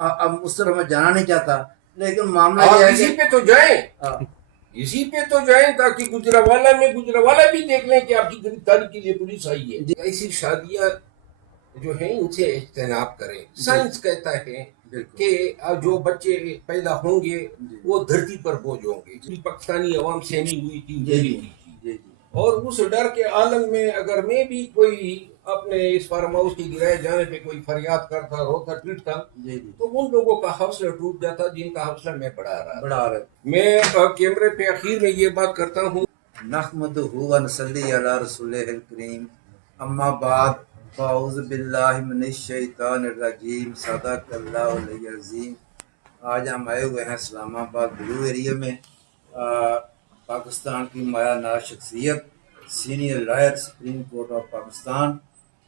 اب اس طرح میں جانا نہیں چاہتا، لیکن معاملہ آپ یہ ہے اسی کہ پہ تو جائیں، ہاں، اسی پہ تو جائیں تاکہ گجرانوالہ بھی دیکھ لیں کہ آپ کی گرفتاری کے لیے پولیس آئی ہے۔ جی ایسی شادیاں جو ہیں ان سے اجتناب کریں۔ جی سائنس کہتا ہے بالکل کہ جو بچے پیدا ہوں گے جی وہ دھرتی پر بوجھ ہوں گے۔ پاکستانی عوام سہمی ہوئی تھی، جی ڈری جی ہوئی تھی، جی جی اور اس ڈر کے عالم میں اگر میں بھی کوئی اپنے اس فارم ہاؤس کی گرائے جانے پہ کوئی فریاد کرتا، روتا پیٹتا، جی جی تو ان لوگوں کا حوصلہ ٹوٹ جاتا جن کا حوصلہ میں بڑھا رہا تھا۔ بڑا رہے میں کیمرے پہ اخیر میں یہ بات کرتا ہوں، نحمدہ و نصلی علی رسولہ الکریم، اما بعد، فاعوذ باللہ من الشیطان الرجیم، صدق اللہ علیہ العظیم۔ آج ہم آئے ہوئے ہیں اسلام آباد بلو ایریا میں، پاکستان کی مایہ ناز شخصیت، senior lawyer Supreme Court of Pakistan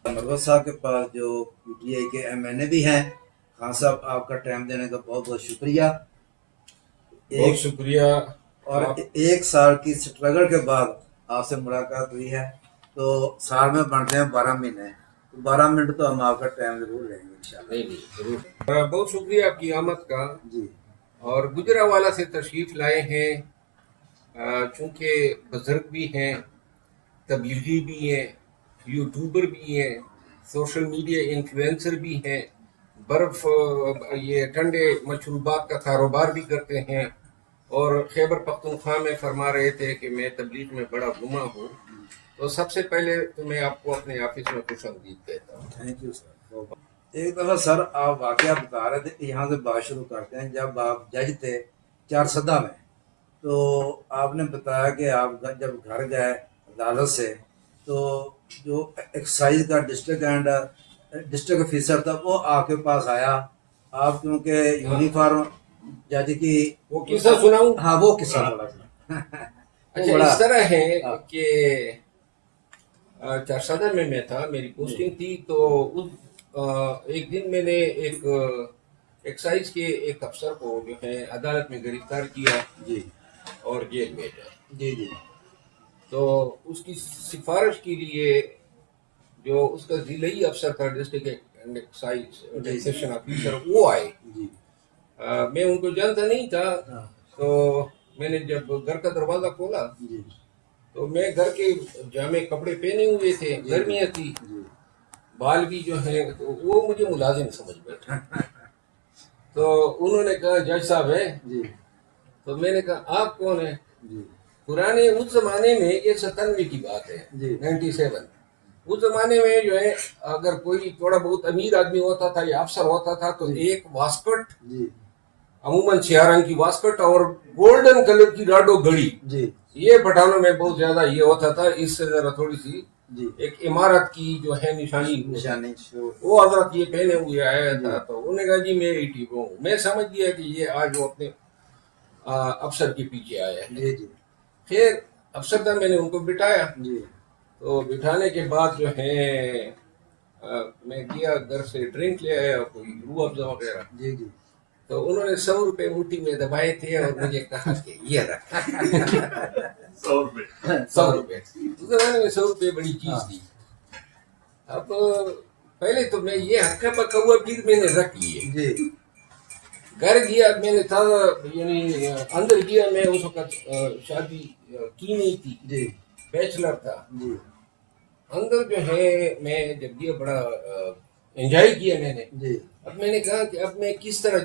Marwat صاحب کے پاس، جو پی ٹی آئی کے ایم این اے بھی ہیں۔ خان صاحب آپ کا ٹائم دینے کا بہت بہت شکریہ۔ بہت شکریہ۔ اور آپ ایک سال کی سٹرگل کے بعد آپ سے ملاقات ہوئی ہے، تو سال میں بنتے ہیں 12 مہینے، تو 12 منٹ تو ہم آپ کا ٹائم ضرور لیں گے انشاءاللہ۔ نہیں نہیں ضرور، بہت شکریہ آپ کی آمد کا، جی اور گجرانوالہ سے تشریف لائے ہیں، چونکہ بزرگ بھی ہیں، تبلیغی بھی ہیں، یوٹیوبر بھی ہیں، سوشل میڈیا انفلوئنسر بھی ہیں، برف یہ ٹھنڈے مشروبات کا کاروبار بھی کرتے ہیں، اور خیبر پختونخوا میں فرما رہے تھے کہ میں تبلیغ میں بڑا گما ہوں۔ تو سب سے پہلے تو میں آپ کو اپنے آفس میں خوش آمدید کہتا ہوں۔ Thank you sir. ایک دفعہ سر آپ واقعہ بتا رہے تھے، یہاں سے بات شروع کرتے ہیں۔ جب آپ جج تھے چارسدہ میں، تو آپ نے بتایا کہ آپ جب گھر گئے عدالت سے، تو جو ایکسائز کا ڈسٹرکٹ آفیسر تھا وہ آپ کے پاس آیا، آپ کیونکہ یونیفارم جج کی، وہ قصہ سناؤں؟ ہاں وہ قصہ تھوڑا سا اچھا، بڑا، اس طرح ہے ہاں کہ چارسدہ میں تھا، میری پوسٹنگ تھی، تو ایک دن میں نے ایک ایکسائز کے ایک افسر کو جو ہے عدالت میں گرفتار کیا جی اور جیل بھیجا۔ جی جی تو اس کی سفارش کے لیے جو اس کا ضلعی افسر تھا، ڈسٹرکٹ ایکسائز ٹیکسیشن آفیسر، وہ آئے۔ جی میں ان کو جانتا نہیں تھا، ہاں تو میں نے جب گھر کا دروازہ کھولا جی تو میں گھر کے جامع کپڑے پہنے ہوئے تھے، گرمیاں تھی، جی بال بھی جو ہیں، تو وہ مجھے ملازم سمجھ بیٹھے۔ تو انہوں نے کہا جج صاحب ہے، جی تو میں نے کہا آپ کون ہیں؟ جی پرانے اس زمانے میں، یہ 97 کی بات ہے، جی 97، اس زمانے میں جو ہے اگر کوئی تھوڑا بہت امیر آدمی ہوتا تھا یا افسر ہوتا تھا تو ایک واسکٹ، جی عموماً سیاہ رنگ کی واسکٹ اور گولڈن کلر کی راڈو گھڑی، جی یہ پٹھانوں میں بہت زیادہ یہ ہوتا تھا۔ اس سے ذرا تھوڑی سی جی ایک عمارت کی جو ہے نشانی، نشانی وہ حضرت یہ پہنے ہوئے آیا تھا۔ تو انہوں نے کہا جی میں ایٹی کو ہوں۔ میں سمجھ گیا کہ یہ آج وہ اپنے افسر کے پیچھے آیا ہے۔ جی جی خیر افسر تھا، میں نے ان کو بٹھایا، جی تو بٹھانے کے بعد جو ہے میں گیا گھر سے ڈرنک لے آیا، کوئی روح افزا وغیرہ، جی جی تو انہوں نے 100 روپے مٹھی میں دبائے تھے اور مجھے کہا کہ یہ رکھ 100 روپے۔ اس زمانے میں 100 روپے بڑی چیز تھی۔ اب پہلے تو میں یہ ہکا پکا ہوا، پھر میں نے رکھ لیے۔ جی گھر گیا، میں نے تازہ یعنی اندر گیا، میں اس وقت شادی کی نہیں تھی، جی بیچلر تھا۔ جی اندر جو ہے میں جب گیا بڑا انجوائے کیا میں نے۔ جی اب میں نے کہا کہ اب میں کس طرح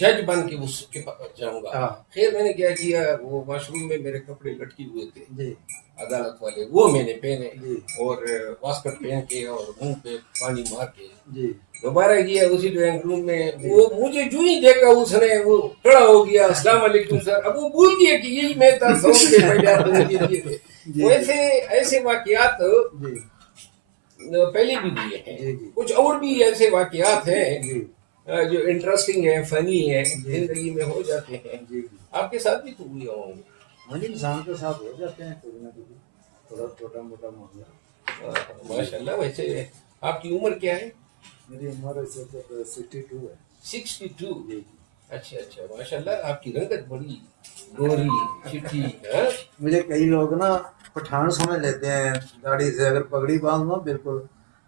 جج بن کے اس کے پاس جاؤں گا۔ ہاں خیر میں نے کیا کیا، وہ واش روم میں میرے کپڑے لٹکی ہوئے تھے جی عدالت والے، وہ میں نے پہنے جی اور واسکٹ پہن کے اور منہ پہ پانی مار کے جی دوبارہ گیا اسی ڈرائنگ روم میں۔ وہ مجھے جو ہی دیکھا اس نے وہ کھڑا ہو گیا، السلام علیکم سر۔ اب وہ بھول گیا کہ یہی میں تھا، 100 روپے پہلے آپ نے مجھے دیے تھے۔ جی ویسے ایسے واقعات جی پہلے بھی دیے ہیں، جی جی کچھ اور بھی ایسے واقعات ہیں جی جو انٹرسٹنگ ہیں، فنی ہیں، جی زندگی میں ہو جاتے ہیں۔ جی جی آپ کے ساتھ بھی تو ہوئے ہوں گے۔ ہاں جی، انسان کے ساتھ ہو جاتے ہیں کوئی نہ کوئی تھوڑا چھوٹا موٹا معاملہ۔ ماشاء اللہ۔ ویسے آپ کی عمر کیا ہے؟ میری عمر اس وقت 62 ہے۔ 62؟ جی اچھا اچھا، ماشاء اللہ، آپ کی رنگت بڑی گوری چٹھی ہے۔ مجھے کئی لوگ نا پٹھان سمجھ لیتے ہیں، گاڑی سے اگر پگڑی باندھ لو بالکل،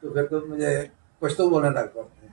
تو پھر تو مجھے کچھ تو بولنے لگ پڑتے ہیں۔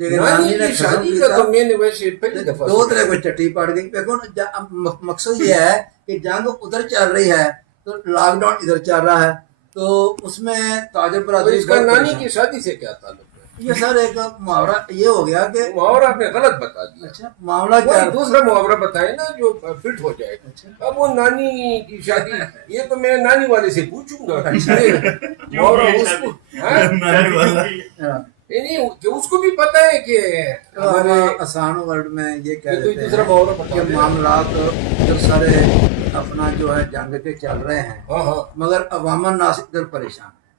لیکن نانی نانی نے کی قسم شادی کی کا تھا تو میں نے ویسے پہلی دفعہ دو سنا۔ طرح کو چٹی پڑ گئی. دیکھو مقصد یہ ہے کہ جنگ ادھر چل رہی ہے تو لاک ڈاؤن ادھر چل رہا ہے، تو اس میں تاجر تو برادری اس کا بہت نانی پریشان. کی شادی سے کیا تعلق ہے؟ یہ سر ایک محاورہ یہ ہو گیا کہ محاورہ آپ نے غلط بتا دیا. اچھا معاملہ کیا کوئی دوسرا محاورہ بتائے نا جو فٹ ہو جائے. اچھا اب وہ نانی کی شادی یہ تو میں نانی والے سے پوچھوں گا. محاورہ اس کو ہاں؟ ہاں. نہیں کہ اس کو بھی پتا ہے کہ ہمارے ہمارے آسان ورڈ میں یہ کہہ کوئی دیتے دوسرا ہیں محاورہ بتا کہ دے. معاملات ادھر سارے اپنا جو ہے جنگ کے چل رہے ہیں، ہاں ہاں مگر عوام الناس ادھر پریشان ہے.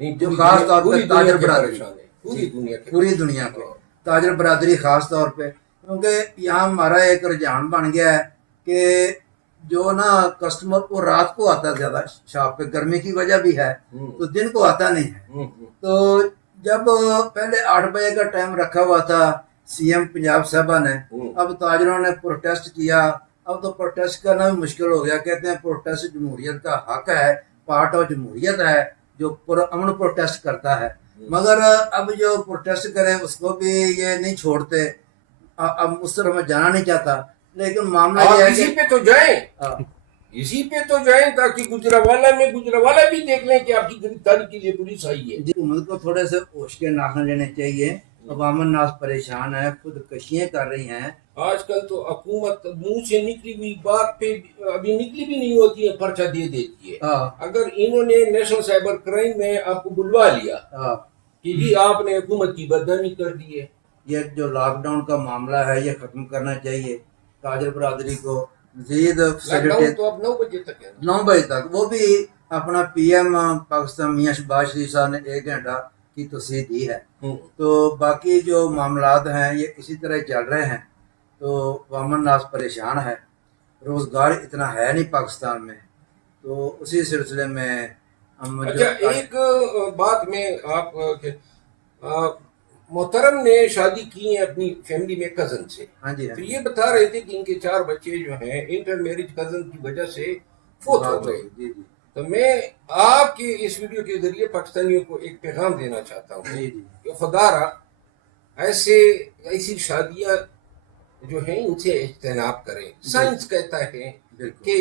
نہیں، جو پوری خاص دنیا- طور پہ پوری دنیا تاجر کے برادری، پریشان ہے. پوری دنیا کے پوری دنیا کے تاجر برادری خاص طور پہ، کیونکہ یہاں ہمارا ایک رجحان بن گیا ہے کہ جو نا کسٹمر کو رات کو آتا ہے زیادہ شاپ پہ، گرمی کی وجہ بھی ہے تو دن کو آتا نہیں ہے. تو جب پہلے 8 بجے کا ٹائم رکھا ہوا تھا سی ایم پنجاب صاحبہ نے، اب تاجروں نے پروٹیسٹ کیا. اب تو پروٹیسٹ کرنا بھی مشکل ہو گیا. کہتے ہیں پروٹیسٹ جمہوریت کا حق ہے، پارٹ آف جمہوریت ہے جو امن پروٹیسٹ کرتا ہے، مگر اب جو پروٹیسٹ کرے اس کو بھی یہ نہیں چھوڑتے. اب اس طرح میں جانا نہیں چاہتا، لیکن معاملہ آپ یہ ہے اسی کہ پہ تو جائیں، ہاں، اسی پہ تو جائیں تاکہ گجرانوالہ میں گجرانوالہ بھی دیکھ لیں کہ آپ کی گرفتاری کے لیے پولیس آئی ہے. جی حکومت کو تھوڑے سے ہوش کے ناخن لینے چاہیے. عوام الناس پریشان ہے، خودکشیاں کر رہی ہیں. آج کل تو حکومت منہ سے نکلی ہوئی بات پہ ابھی نکلی بھی نہیں ہوتی ہے پرچہ دے دیتی ہے. ہاں اگر انہوں نے نیشنل سائبر کرائم میں آپ کو بلوا لیا ہاں. کہ جی آپ نے حکومت کی بدنامی کر دی ہے، یہ جو لاک ڈاؤن کا معاملہ ہے یہ ختم کرنا چاہیے. تاجر برادری کو مزید لاک ڈاؤن فیسلٹی تو اب 9 بجے تک ہے. 9 بجے تک، وہ بھی اپنا پی ایم پاکستان میاں شہباز شریف صاحب نے 1 گھنٹہ کی توسیع دی ہے. تو باقی جو معاملات ہیں یہ اسی طرح چل رہے ہیں. تو عوام الناس پریشان ہے، روزگار اتنا ہے نہیں پاکستان میں. تو اسی سلسلے میں ہم جو اچھا ایک بات میں آپ محترم نے شادی کی ہے اپنی فیملی میں کزن سے، ہاں جی تو یہ بتا رہے تھے کہ ان کے 4 بچے جو ہیں انٹر میرج کزن کی وجہ سے فوت ہو گئے. جی جی تو میں آپ کے اس ویڈیو کے ذریعے پاکستانیوں کو ایک پیغام دینا چاہتا ہوں جی جی کہ خدا را ایسی شادیاں جو ہیں ان سے اجتناب کریں. سائنس کہتا ہے بالکل کہ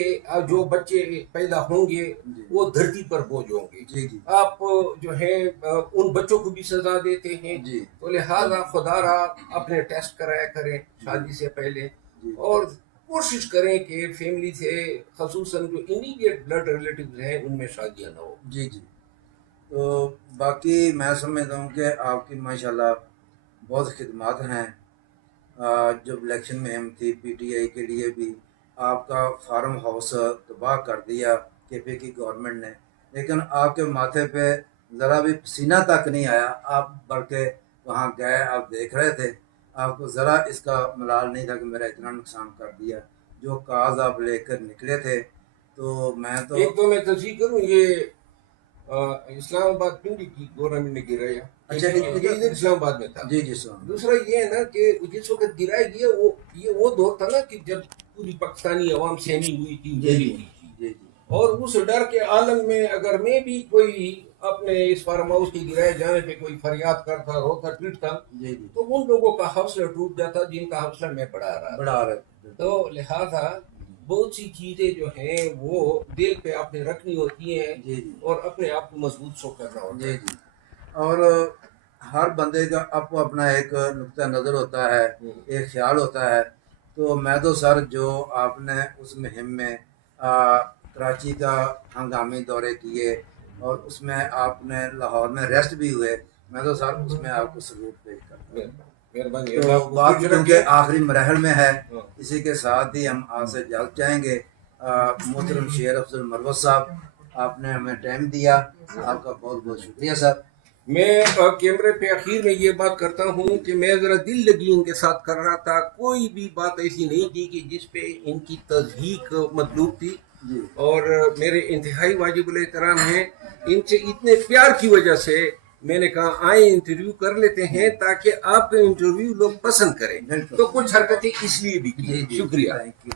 جو بچے پیدا ہوں گے جی وہ دھرتی پر بوجھ ہوں گے. جی جی آپ جو ہے ان بچوں کو بھی سزا دیتے ہیں. جی تو لہٰذا خدا را اپنے ٹیسٹ کرایا کریں شادی سے پہلے، جی اور کوشش کریں کہ فیملی سے خصوصاً جو امیڈیٹ بلڈ ریلیٹیوز ہیں ان میں شادیاں نہ ہو. جی جی. تو باقی میں سمجھتا ہوں کہ آپ کی ماشاءاللہ بہت خدمات ہیں. جب الیکشن مہم تھی پی ٹی آئی کے لیے بھی آپ کا فارم ہاؤس تباہ کر دیا کے پی کی گورنمنٹ نے، لیکن آپ کے ماتھے پہ ذرا بھی پسینہ تک نہیں آیا. آپ بلکہ وہاں گئے، آپ دیکھ رہے تھے، آپ کو ذرا اس کا ملال نہیں تھا کہ میرا اتنا نقصان کر دیا. جو کاز آپ لے کر نکلے تھے. تو میں تو ایک تو میں تصحیح کروں، یہ اسلام آباد پنڈی کی گورنمنٹ نے گرایا. اچھا یہ ادھر اسلام آباد میں تھا. جی جی سلام. دوسرا یہ ہے نا کہ جس وقت گرایا گیا وہ دور تھا نا کہ جب پوری پاکستانی عوام سہمی ہوئی تھی، جی جی ہوئی تھی. جی جی اور اس ڈر کے عالم میں اگر میں بھی کوئی اپنے اس فارم ہاؤس کے گرائے جانے پہ کوئی فریاد کرتا، روتا پیٹتا، جی جی تو ان لوگوں کا حوصلہ ٹوٹ جاتا جن کا حوصلہ میں بڑھا رہا تھا. بڑا رہے. تو لہذا بہت سی چیزیں جو ہیں وہ دل پہ آپ نے رکھنی ہوتی ہیں جی جی اور اپنے آپ کو مضبوط سو کرنا ہوتا جی ہے. جی. اور ہر بندے کا اپنا اپنا ایک نقطہ نظر ہوتا ہے، ایک خیال ہوتا ہے. تو میں تو سر جو آپ نے اس مہم میں کراچی کا ہنگامی دورے کیے اور اس میں آپ نے لاہور میں ریسٹ بھی ہوئے، میں تو سر اس میں آپ کو سلوٹ پیش کرتا ہوں. مہربانی. تو بات کیونکہ آخری مراحل میں ہے، اسی کے ساتھ ہی ہم آپ سے جلد چاہیں گے. محترم شیر افضل مروت صاحب، آپ نے ہمیں ٹائم دیا، آپ کا بہت بہت شکریہ سر. میں کیمرے پہ اخیر میں یہ بات کرتا ہوں کہ میں ذرا دل لگی ان کے ساتھ کر رہا تھا. کوئی بھی بات ایسی نہیں کی کہ جس پہ ان کی تصدیق مطلوب تھی. جی اور میرے انتہائی واجب الاحترام ہیں. ان سے اتنے پیار کی وجہ سے میں نے کہا آئیں انٹرویو کر لیتے ہیں تاکہ آپ کا انٹرویو لوگ پسند کریں. بالکل. تو کچھ حرکتیں اس لیے بھی کی. شکریہ. Thank you.